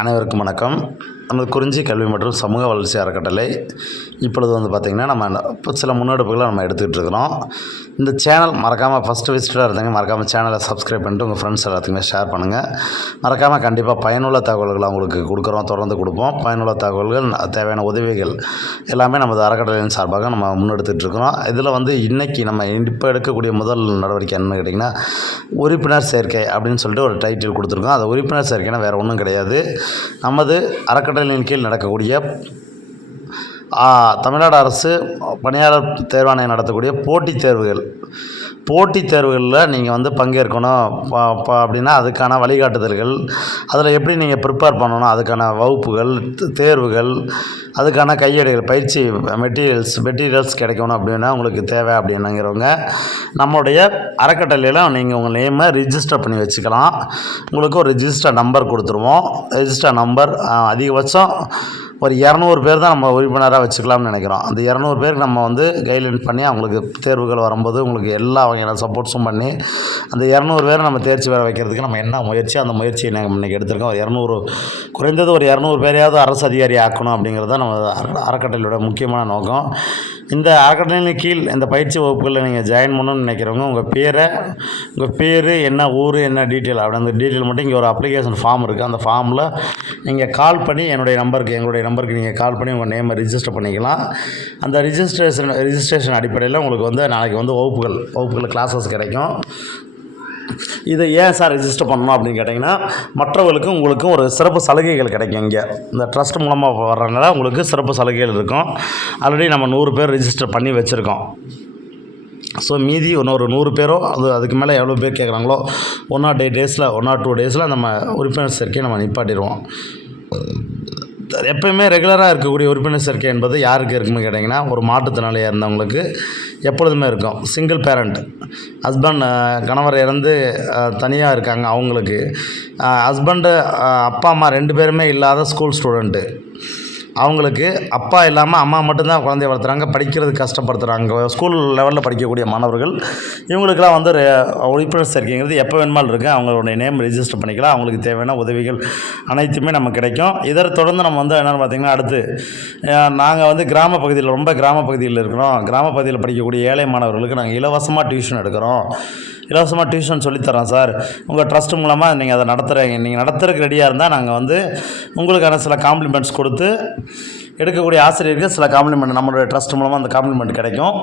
அனைவருக்கும் வணக்கம். நமது குறிஞ்சி கல்வி மற்றும் சமூக வளர்ச்சி அறக்கட்டளை இப்பொழுது பார்த்திங்கன்னா நம்ம இப்போ சில முன்னெடுப்புகளை நம்ம எடுத்துக்கிட்டு இருக்கிறோம். இந்த சேனல் மறக்காமல் ஃபஸ்ட்டு விசிட்டராக இருந்தீங்க மறக்காமல் சேனலை சப்ஸ்கிரைப் பண்ணிட்டு உங்கள் ஃப்ரெண்ட்ஸ் எல்லாத்துக்குமே ஷேர் பண்ணுங்கள். மறக்காமல் கண்டிப்பாக பயனுள்ள தகவல்கள் அவங்களுக்கு கொடுக்குறோம், தொடர்ந்து கொடுப்போம். பயனுள்ள தகவல்கள், தேவையான உதவிகள் எல்லாமே நமது அறக்கட்டளையின் சார்பாக நம்ம முன்னெடுத்துட்ருக்கிறோம். இதில் இன்றைக்கி நம்ம இப்போ எடுக்கக்கூடிய முதல் நடவடிக்கை என்னன்னு கேட்டிங்கன்னா, உறுப்பினர் சேர்க்கை அப்படின்னு சொல்லிட்டு ஒரு டைட்டில் கொடுத்துருக்கோம். அந்த உறுப்பினர் சேர்க்கைனா வேறு ஒன்றும் கிடையாது. நமது அறக்கட்டளையின் கீழ் நடக்கக்கூடிய தமிழ்நாடு அரசு பணியாளர் தேர்வாணையம் நடத்தக்கூடிய போட்டித் தேர்வுகளில் நீங்கள் பங்கேற்கணும் அப்படின்னா அதுக்கான வழிகாட்டுதல்கள், அதில் எப்படி நீங்கள் ப்ரிப்பேர் பண்ணணும், அதுக்கான வகுப்புகள், தேர்வுகள், அதுக்கான கையேடுகள், பயிற்சி மெட்டீரியல்ஸ் கிடைக்கணும் அப்படின்னா உங்களுக்கு தேவை அப்படின்னுங்கிறவங்க நம்மளுடைய அறக்கட்டளையில் நீங்கள் உங்கள் நேமை ரிஜிஸ்டர் பண்ணி வச்சுக்கலாம். உங்களுக்கு ஒரு ரிஜிஸ்டர் நம்பர் கொடுத்துருவோம். ரிஜிஸ்டர் நம்பர் அதிகபட்சம் ஒரு 200 பேர் தான் நம்ம உறுப்பினராக வச்சுக்கலாம்னு நினைக்கிறோம். அந்த 200 பேருக்கு நம்ம கைட்லைன் பண்ணி அவங்களுக்கு தேர்வுகள் வரும்போது உங்களுக்கு எல்லா வகையான சப்போர்ட்ஸும் பண்ணி அந்த 200 பேரை நம்ம தேர்ச்சி பெற வைக்கிறதுக்கு நம்ம என்ன முயற்சி, அந்த முயற்சியை நம்ம இன்றைக்கி எடுத்திருக்கோம். குறைந்தது ஒரு 200 பேரையாவது அரசு அதிகாரி ஆக்கணும் அப்படிங்கிறது தான் நம்ம அறக்கட்டளையோட முக்கியமான நோக்கம். இந்த அறக்கட்டளையின் கீழ் இந்த பயிற்சி வகுப்புகளில் நீங்கள் ஜாயின் பண்ணணும்னு நினைக்கிறவங்க உங்கள் பேர் என்ன, ஊர் என்ன, டீட்டெயில் அப்படி அந்த டீட்டெயில் மட்டும் இங்கே ஒரு அப்ளிகேஷன் ஃபார்ம் இருக்குது. அந்த ஃபார்மில் நீங்கள் கால் பண்ணி எங்களுடைய நம்பருக்கு நீங்கள் கால் பண்ணி உங்கள் நேமை ரிஜிஸ்டர் பண்ணிக்கலாம். அந்த ரிஜிஸ்ட்ரேஷன் அடிப்படையில் உங்களுக்கு நாளைக்கு வகுப்புகள் கிளாஸஸ் கிடைக்கும். இதை ஏன் சார் ரிஜிஸ்டர் பண்ணணும் அப்படின்னு கேட்டிங்கன்னா, மற்றவர்களுக்கும் உங்களுக்கும் ஒரு சிறப்பு சலுகைகள் கிடைக்கும். இங்கே இந்த ட்ரஸ்ட் மூலமாக வர்றதுனால உங்களுக்கு சிறப்பு சலுகைகள் இருக்கும். ஆல்ரெடி நம்ம 100 பேர் ரிஜிஸ்டர் பண்ணி வச்சுருக்கோம். ஸோ மீதி இன்னொரு 100 பேரோ அதுக்கு மேலே எவ்வளோ பேர் கேட்குறாங்களோ 1 or 2 டேஸில் நம்ம உறுப்பினர் சேர்க்கையை நம்ம நிப்பாட்டிடுவோம். எப்போயுமே ரெகுலராக இருக்கக்கூடிய உறுப்பினர் சேர்க்கை என்பது யாருக்கு இருக்குன்னு கேட்டிங்கன்னா, ஒரு மாற்றுத்திறனாளியாக இருந்தவங்களுக்கு எப்பொழுதுமே இருக்கும். சிங்கிள் பேரண்ட், கணவர் இறந்து தனியாக இருக்காங்க, அவங்களுக்கு ஹஸ்பண்டு அப்பா அம்மா 2 பேருமே இல்லாத ஸ்கூல் ஸ்டூடெண்ட்டு, அவங்களுக்கு அப்பா இல்லாமல் அம்மா மட்டும்தான் குழந்தைய வளர்த்துறாங்க, படிக்கிறதுக்கு கஷ்டப்படுத்துகிறாங்க, ஸ்கூல் லெவலில் படிக்கக்கூடிய மாணவர்கள், இவங்களுக்கெல்லாம் உறுப்பினர் சேர்க்கைங்கிறது எப்போ வேணுமாலும் இருக்குது. அவங்களுடைய நேம் ரிஜிஸ்டர் பண்ணிக்கலாம். அவங்களுக்கு தேவையான உதவிகள் அனைத்துமே நமக்கு கிடைக்கும். இதை தொடர்ந்து நம்ம என்னென்னு பார்த்திங்கன்னா, அடுத்து நாங்கள் கிராம பகுதியில் இருக்கிறோம். கிராம பகுதியில் படிக்கக்கூடிய ஏழை மாணவர்களுக்கு நாங்கள் இலவசமாக டியூஷன் எடுக்கிறோம். இலவசமாக டியூஷன் சொல்லித்தரோம் சார், உங்கள் ட்ரஸ்ட் மூலமாக நீங்கள் அதை நீங்கள் நடத்துறதுக்கு ரெடியாக இருந்தால் நாங்கள் உங்களுக்கான சில காம்ப்ளிமெண்ட்ஸ் கொடுத்து எடுக்கக்கூடிய ஆசிரியருக்கு சில காம்ப்ளிமெண்ட் நம்மளுடைய ட்ரஸ்ட் மூலமாக அந்த காம்ப்ளிமெண்ட் கிடைக்கும்.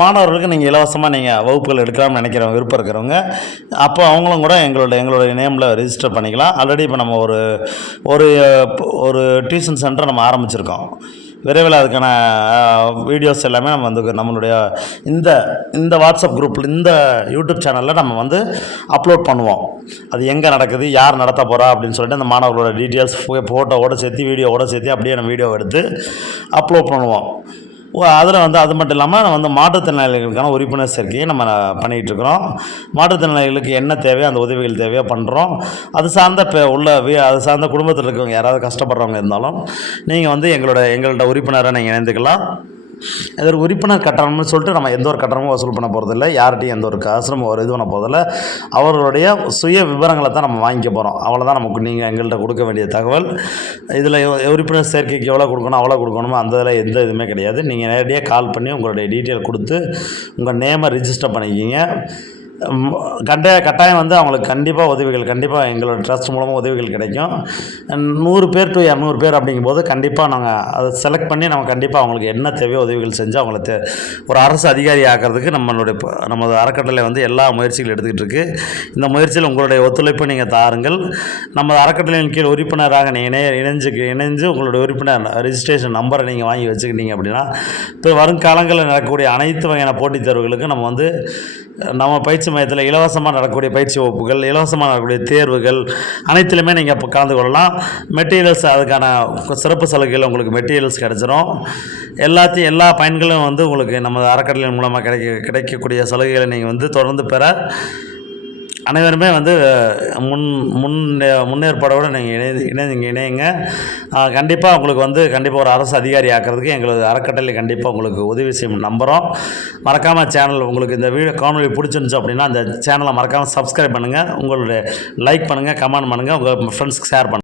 மாணவர்களுக்கு நீங்கள் இலவசமாக நீங்கள் வகுப்புகள் எடுக்கலாம்னு நினைக்கிறவங்க, விருப்பம் இருக்கிறவங்க, அப்போ அவங்களும் கூட எங்களுடைய நேமில் ரிஜிஸ்டர் பண்ணிக்கலாம். ஆல்ரெடி இப்போ நம்ம ஒரு டியூஷன் சென்டர் நம்ம ஆரம்பிச்சிருக்கோம். விரைவில் அதுக்கான வீடியோஸ் எல்லாமே நம்ம நம்மளுடைய இந்த வாட்ஸ்அப் குரூப்பில், இந்த யூடியூப் சேனலில் நம்ம அப்லோட் பண்ணுவோம். அது எங்கே நடக்குது, யார் நடத்த போகிறா அப்படின்னு சொல்லிட்டு அந்த மாணவர்களோட டீட்டெயில்ஸ் ஃபோட்டோவோடு சேர்த்து வீடியோவோடு சேர்த்து அப்படியே நம்ம வீடியோ எடுத்து அப்லோட் பண்ணுவோம். அதில் அது மட்டும் இல்லாமல் மாற்றுத்திறனாளிகளுக்கான உறுப்பினர் சேர்க்கையை நம்ம பண்ணிகிட்ருக்குறோம். மாற்றுத்திறனாளிகளுக்கு என்ன தேவையோ அந்த உதவிகள் தேவையோ பண்ணுறோம். அது சார்ந்த குடும்பத்தில் இருக்கவங்க யாராவது கஷ்டப்படுறவங்க இருந்தாலும் நீங்கள் எங்கள்கிட்ட உறுப்பினராக நீங்கள் இணைந்துக்கலாம். இதற்கு உறுப்பினர் கட்டணம்னு சொல்லிட்டு நம்ம எந்த ஒரு கட்டணமும் வசூல் பண்ண போகிறதில்ல, யார்கிட்டையும் எந்த ஒரு காசும் இது பண்ண போகிறதில்ல. அவர்களுடைய சுய விவரங்களை தான் நம்ம வாங்கிக்க போகிறோம். அவ்வளோதான் நீங்கள் எங்கள்கிட்ட கொடுக்க வேண்டிய தகவல். இதில் உறுப்பினர் சேர்க்கைக்கு எவ்வளோ கொடுக்கணும், அவ்வளோ கொடுக்கணுமோ அந்த இதில் எந்த இதுவுமே கிடையாது. நீங்கள் நேரடியாக கால் பண்ணி உங்களுடைய டீட்டெயில் கொடுத்து உங்கள் நேமை ரிஜிஸ்டர் பண்ணிக்கிங்க. கட்டாயம் அவங்களுக்கு கண்டிப்பாக எங்களோட ட்ரஸ்ட் மூலமாக உதவிகள் கிடைக்கும். 100 பேர் to 200 பேர் அப்படிங்கும்போது கண்டிப்பாக நாங்கள் அதை செலக்ட் பண்ணி நம்ம கண்டிப்பாக அவங்களுக்கு என்ன தேவையோ உதவிகள் செஞ்சு அவங்கள ஒரு அரசு அதிகாரி ஆக்கிறதுக்கு நமது அறக்கட்டளை எல்லா முயற்சிகளும் எடுத்துக்கிட்டு இருக்குது. இந்த முயற்சியில் உங்களுடைய ஒத்துழைப்பு நீங்கள் தாருங்கள். நமது அறக்கட்டளையின் கீழ் உறுப்பினராக நீங்கள் இணைஞ்சு உங்களுடைய உறுப்பினர் ரிஜிஸ்ட்ரேஷன் நம்பரை நீங்கள் வாங்கி வச்சுக்கிட்டீங்க அப்படின்னா, இப்போ வருங்காலங்களில் நடக்கக்கூடிய அனைத்து வகையான போட்டித் தேர்வுகளுக்கு நம்ம பயிற்சி மையத்தில் இலவசமாக நடக்கக்கூடிய பயிற்சி வகுப்புகள், இலவசமாக நடக்கக்கூடிய தேர்வுகள் அனைத்துலையுமே நீங்கள் இப்போ கலந்து கொள்ளலாம். மெட்டீரியல்ஸ், அதுக்கான சிறப்பு சலுகைகள் உங்களுக்கு மெட்டீரியல்ஸ் கிடச்சிரும். எல்லா பயன்களும் உங்களுக்கு நம்ம அறக்கட்டளை மூலமாக கிடைக்கக்கூடிய சலுகைகளை நீங்கள் தொடர்ந்து பெற அனைவருமே முன்னேற்பாடோடு நீங்கள் இணையுங்க. கண்டிப்பாக உங்களுக்கு கண்டிப்பாக ஒரு அரசு அதிகாரி ஆக்கிறதுக்கு எங்களது அறக்கட்டளை கண்டிப்பாக உங்களுக்கு உதவி செய்யும் நம்புகிறோம். மறக்காமல் சேனல் உங்களுக்கு இந்த காணொலி பிடிச்சிருந்துச்சு அப்படின்னா அந்த சேனலை மறக்காமல் சப்ஸ்கிரைப் பண்ணுங்கள், உங்களுடைய லைக் பண்ணுங்கள், கமெண்ட் பண்ணுங்கள், உங்கள் ஃப்ரெண்ட்ஸ்க்கு ஷேர் பண்ணுங்கள்.